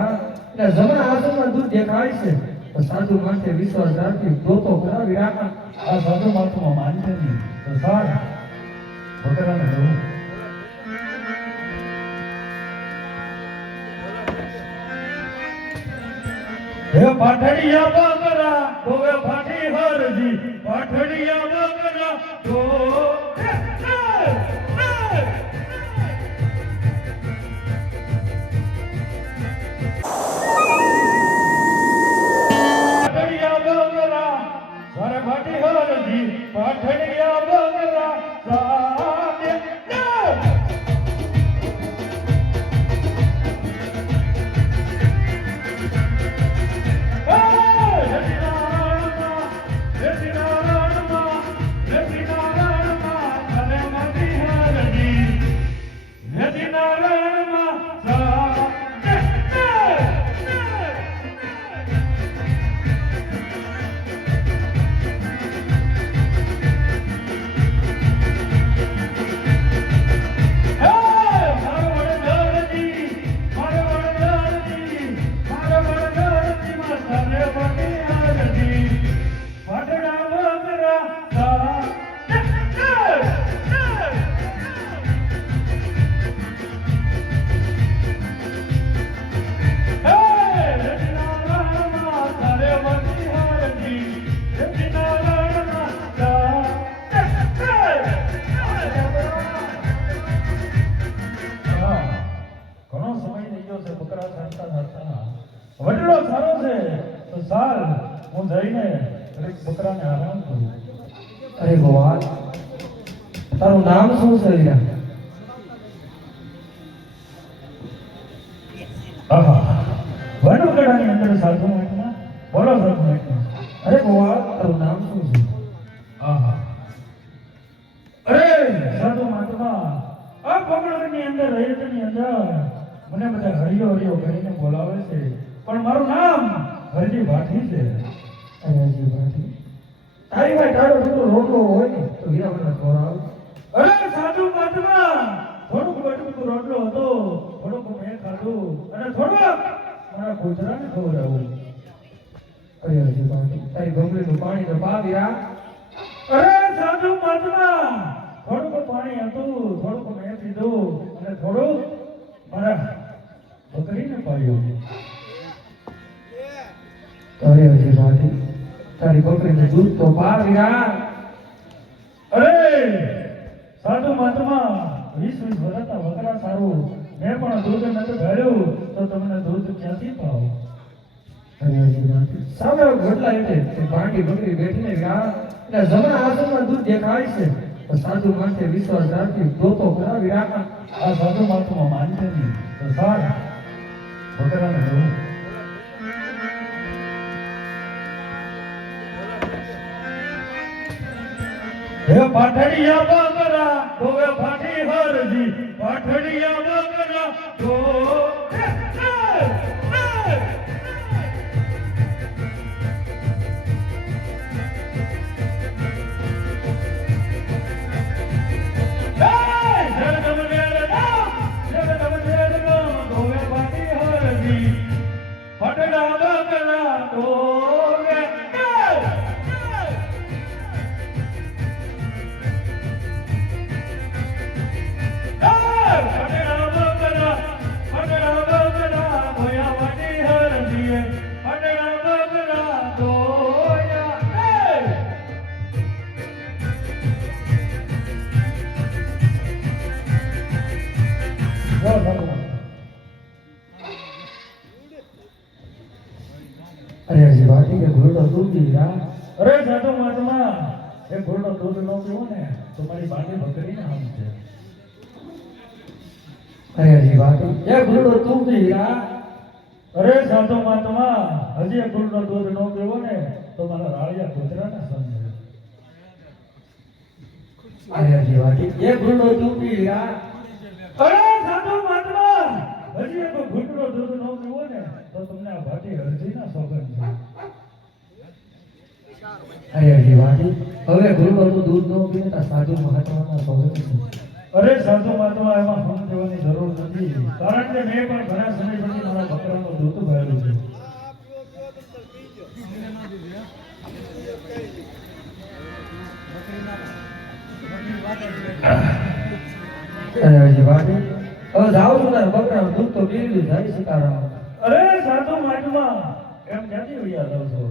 વીરા એટલે જમણા આસનમાં દૂધ દેખાય છે તો સાધુ માથે વિશ્વાસ રાખી તો ખરા વીરા. આ સાધુ માથું માનશે નહીં તો સાર બકરાને દઉં. હે પાઠડિયા બકરા તોવે ફાટી હરજી પાઠડિયા બકરા તો પાઠડિયા બકરા સાદે વડલો સારો છે તો ચાલ હું જઈને બકરાને આરામ કરું. અરે ભગવાન તારું નામ શું છે વીરા? વડગડાની અંદર સાધુ મહાત્મા બોલો સાધુ મહાત્મા. અરે ભગવાન તારું નામ શું છે? અરે સાધુ મહાત્મા આ પગડની અંદર રૈયતની અંદર મને બધા હરિયો હરિયો કરીને બોલાવે છે પણ મારું નામ હરજી ભાટી છે. અરે હરજી ભાટી તારી ભાઈ તારો થોડો રોટલો હોય ને તો વીરા મને ખવડાવ. અરે સાધુ મહાત્મા થોડુંક બટકું રોટલો હતો થોડુંક મેં ખાધું અને થોડુંક મારા કૂતરાને ખવડાવું. અરે હરજી ભાટી તારી ગમલીનું પાણી તો પા વીરા. અરે સાધુ મહાત્મા થોડુંક પાણી હતું થોડુંક મેં પીધું અને થોડુંક મારા બકરીને પાડ્યું. અરે હરજી ભાટી તારી બકરીનું દૂધ તો પા વીરા. અરે સાધુ મહાત્મા 20 વર્ષના બકરા સારું મેં પણ દૂધ નથી ઢાળ્યું તો તમને દૂધ ક્યાંથી પાવ? અરે હરજી ભાટી સામે ગોટલા એટલે ભાટી બકરી બેઠીને વીરા એટલે જમણા આસનમાં દૂધ દેખાય છે તો સાધુ માથે વિશ્વાસ રાખી તો ખરા વીરા. આ સાધુ મહાત્મા માનશે નહીં તો સાર બકરાને દઉં. હે પાઠડિયા બકરા તોવે ફાટી હરજી પાઠડિયા બકરા તો અરે હરજી ભાટી કે ઘોડો દૂધ વીરા. અરે સાધુ મહાત્મા એ ઘોડો દૂધ ન પીવો ને તો મારી બાકી બકરીને આમ છે. અરે હરજી ભાટી એ ઘોડો દૂધ વીરા. અરે સાધુ મહાત્મા હજી એક ઘોડો દૂધ ન પીવો ને તો મારા રાળિયા કૂતરાને સમજે. અરે હરજી ભાટી એ ઘોડો દૂધ વીરા. અરે સાધુ મહાત્મા હજી એક ઘૂંટડો દૂધ ન પીવો ને તો તમને આ ભાટી હરજીના સોગંદ છે. અરે હરજી ભાટી હવે ઘોડો દૂધ ન પીવે તો સાધુ મહાત્માના સોગંદ છે. અરે સાધુ મહાત્મા એમાં ફોન દેવાની જરૂર નથી, કારણ કે મેં પણ ઘણા સમય પછી મારા બકરાનું દૂધ ભરેલું છે. હજી બાકી હવે જાઓ છો તારે બકરાનું દૂધ તો પી લીધું જાય સીતારામ. અરે સાધુ મહાત્મા એમ ક્યાંથી વૈયા જાવ છો?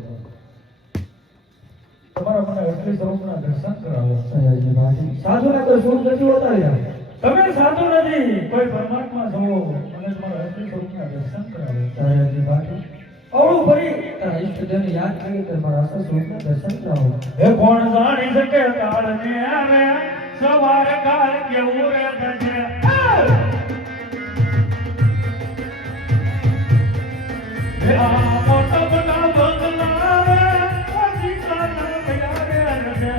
તમારા મને અસલી સ્વરૂપના દર્શન કરાવો. હજી બાકી સાધુને તો શું નથી બતાવ્યા. તમે સાધુ નથી, કોઈ પરમાત્મા છો, અને તમારા અસલી સ્વરૂપના દર્શન કરાવો. હજી બાકી અવળું ફરી તારા ઈષ્ટદેવને યાદ કરી તો મારા અસલ સ્વરૂપના દર્શન કરાવો. હે કોણ જાણી શકે કાળને આવે સવાર કાળ કેવું રે થશે. હે આ મોટા બના બંગલા રે સીતાના ભયા રે રજે.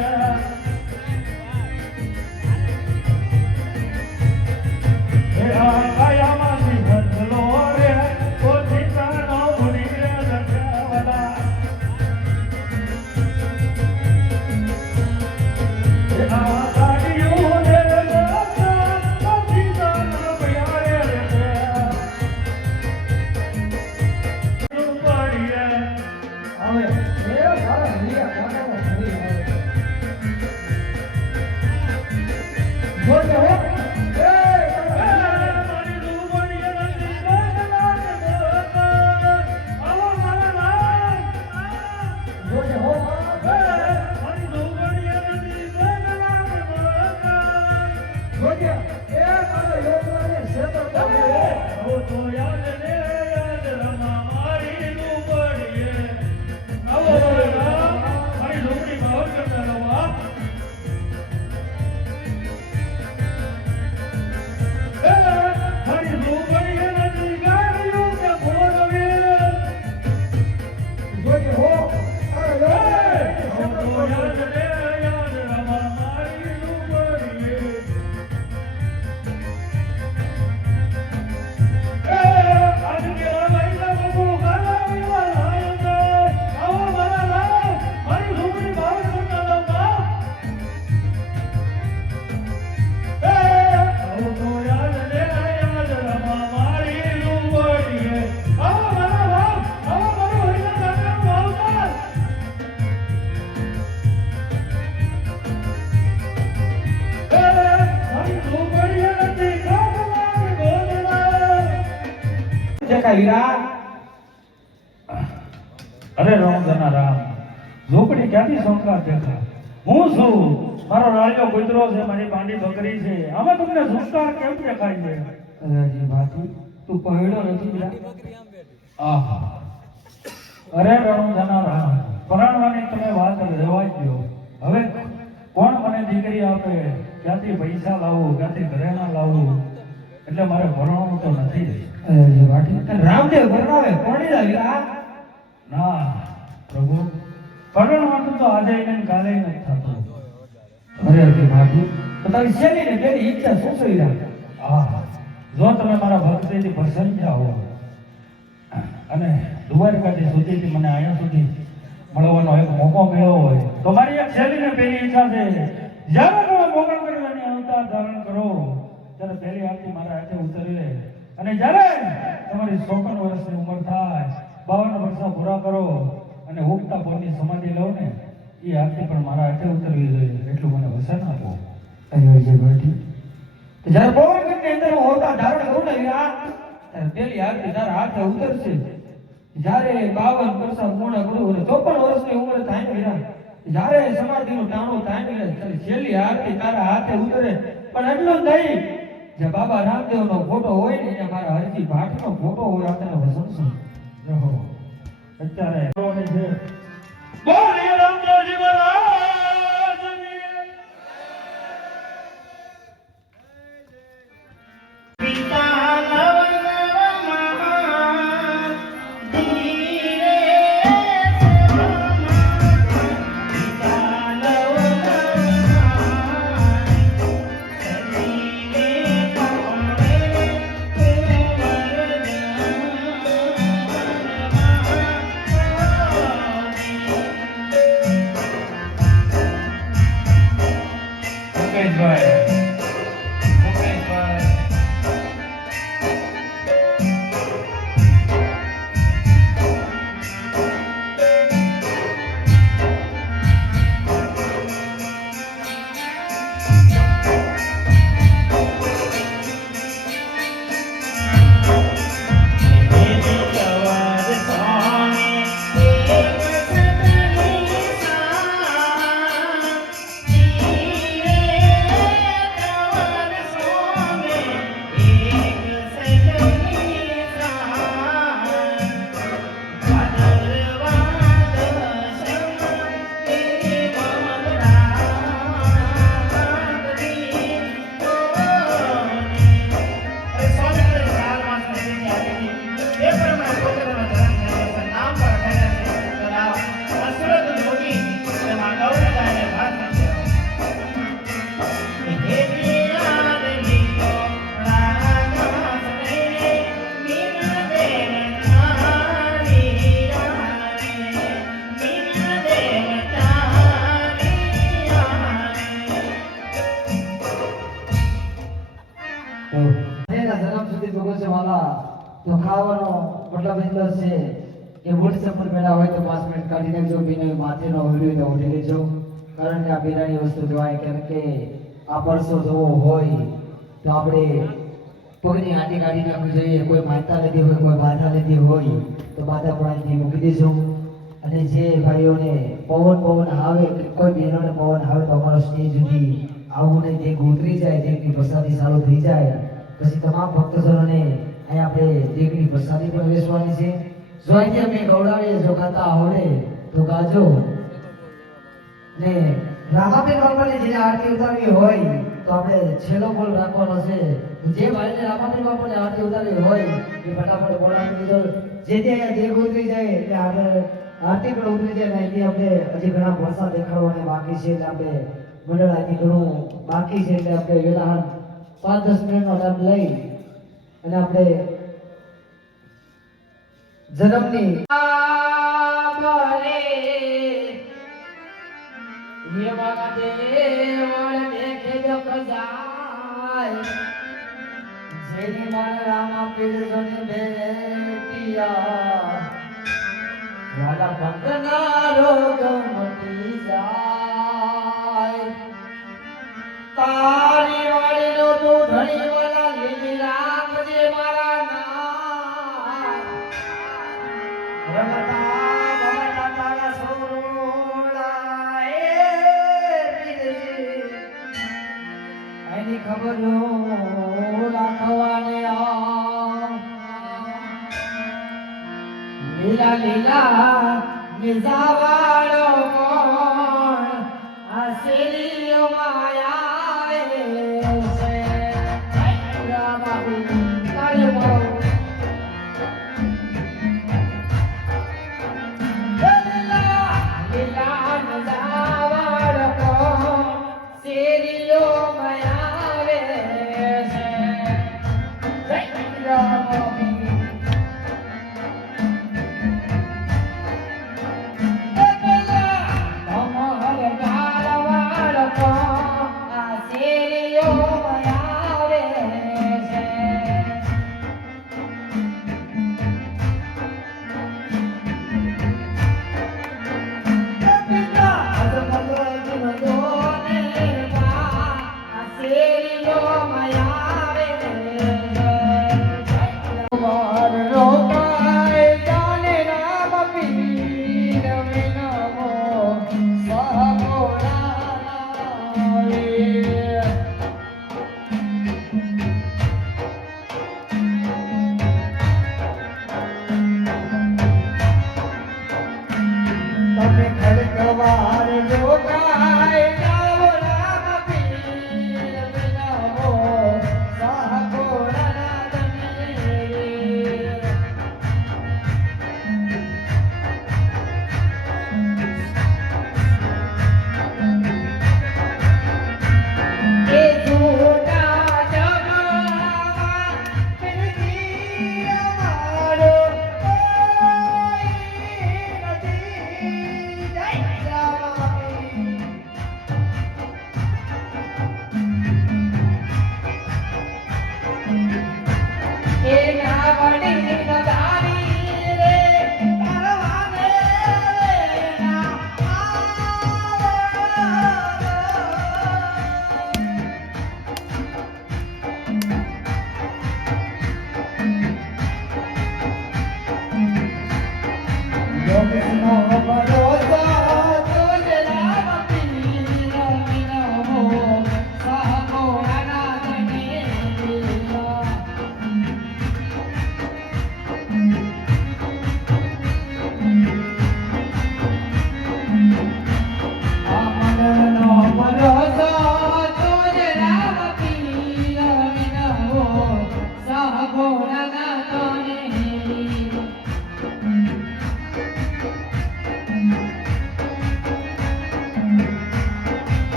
હે આ કાયામાંથી બંગલો રે સીતાનો ભૂલી રે રજવાડા. આ ગાડીઓ રે સીતાના ભયા રે રજે. આવે એ સારા ભૈયા કોનામાં ફરી આવે. જોજે હો. જોજે હો. જોજે એ મારો યોગરાજે શેતર કરે. જોજે હો. મારો યોગરાજે શેતર કરે. દેખાય વીરા. અરે રામ ધના રામ, ઝૂંપડી ક્યાંથી શંકા દેખા? હું છું, મારો રાળિયો કૂતરો છે, મારી પાંડી બકરી છે, આમાં તમને ઝુંકાર કેમ દેખાય છે? હજી બાકી તું પહેણ્યો નથી વીરા. આહા, અરે રામ ધના રામ, પરાણવાની તમે વાત રહેવા જ દો. હવે કોણ મને દીકરી આપે? ક્યાંથી પૈસા લાવું, ક્યાંથી ઘરેણા લાવું? એટલે મારે ભણવાનું તો નથી. હજી બાકી રામદેવ ભરણાવે પરણીલા વીરા. ના પ્રભુ, પરણવાનું તો આજે ને કાલે નથી થતું. અરે હજી બાકી તો તારી શેની ને પેલી ઈચ્છા શું છે વીરા? આહ, જો તમે મારા ભક્તિથી પ્રસન્ન જાઓ અને દ્વારકાથી સુધીથી મને અહીંયા સુધી મળવાનો એક મોકો મળ્યો હોય તો મારી એક છેલ્લી ને પહેલી ઈચ્છા છે, જ્યારે તમે મોગલ કરવાની અવતાર ધારણ કરો ત્યારે પહેલી આરતી મારા હાથે ઉતરી લે, અને જ્યારે તમારી 54 વર્ષની ઉંમર થાય, 52 વર્ષ પૂરા કરો અને ઉગતા પોરની સમાધિ લો ને, એ આરતી પણ મારા હાથે ઉતરવી જોઈએ, એટલું મને વચન આપો. હજી બાકી તો જ્યારે પવનગઢની અંદર હું અવતાર ધારણ કરું ને વીરા, ત્યારે પેલી આરતી તારા હાથે ઉતરશે. જ્યારે 52 વર્ષ પૂર્ણ કરું અને 54 વર્ષની ઉંમર થાય ને વીરા, જ્યારે સમાધિનું ટાણું થાય ને વીરા, ત્યારે છેલ્લી આરતી તારા હાથે ઉતરે. પણ એટલું જ નહીં, જે બાબા રામદેવનો ફોટો હોય ને એને મારા હરજી ભાટનો ફોટો હોય, આપણે વસન છું. રહો અત્યારે છે. બોલીએ રામદાસજી મહારાજની. તો એના જન્મ સુધી ભોગવ છે વાલા તો ખાવાનો મતલબ એટલો જ છે કે બુટ ચપ્પલ પહેલા હોય તો 5 મિનિટ કાઢી નાખજો બીને માથે ન હોય તો ઉઠી લેજો કારણ કે આ પીરાની વસ્તુ જોવાય કારણ કે આ પરસો જોવો હોય તો આપણે પગની આંટી કાઢી નાખવી જોઈએ કોઈ માનતા લીધી હોય કોઈ બાધા લીધી હોય તો બાધા પણ અહીંથી મૂકી દેજો અને જે ભાઈઓને પવન આવે કે કોઈ બહેનોને પવન આવે તો અમારો સ્ટેજ સુધી આવું નહીં જે ઉતરી જાય જેની પ્રસાદી ચાલુ થઈ જાય પછી તમામ ભક્તજનોને અહીંયા આપણે દેગની પ્રસાદી પણ વેચવાની છે જો અહીંથી અમે ગૌડાવીએ જો ગાતા આવડે તો ગાજો ને રામાપીર બાપાને જેને આરતી ઉતારવી હોય તો આપણે છેલ્લો બોલ રાખવાનો છે જે ભાઈને રામાપીર બાપાને આરતી ઉતારવી હોય એ ફટાફટ બોલાવી દીધો જે અહીંયા દેગ ઉતરી જાય એટલે આપણે આરતી પણ ઉતરી જાય ને અહીંથી આપણે હજી ઘણા વરસાદ દેખાડવાને બાકી છે એટલે આપણે મંડળ અહીંથી ઘણું બાકી છે એટલે આપણે વેલા 5-10 મિનિટનો ટાઈમ લઈ અને આપણે જન્મની તારી વાળીનો તું ધણી વાલા લીલી રાખજે મારા નામ રમતા ભમતા તારા સોરડા એ બીજી એની ખબર નો રાખવાને લીલા લીલા નિજાવાળો કોણ આ શેરીઓ માયા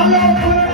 Hello,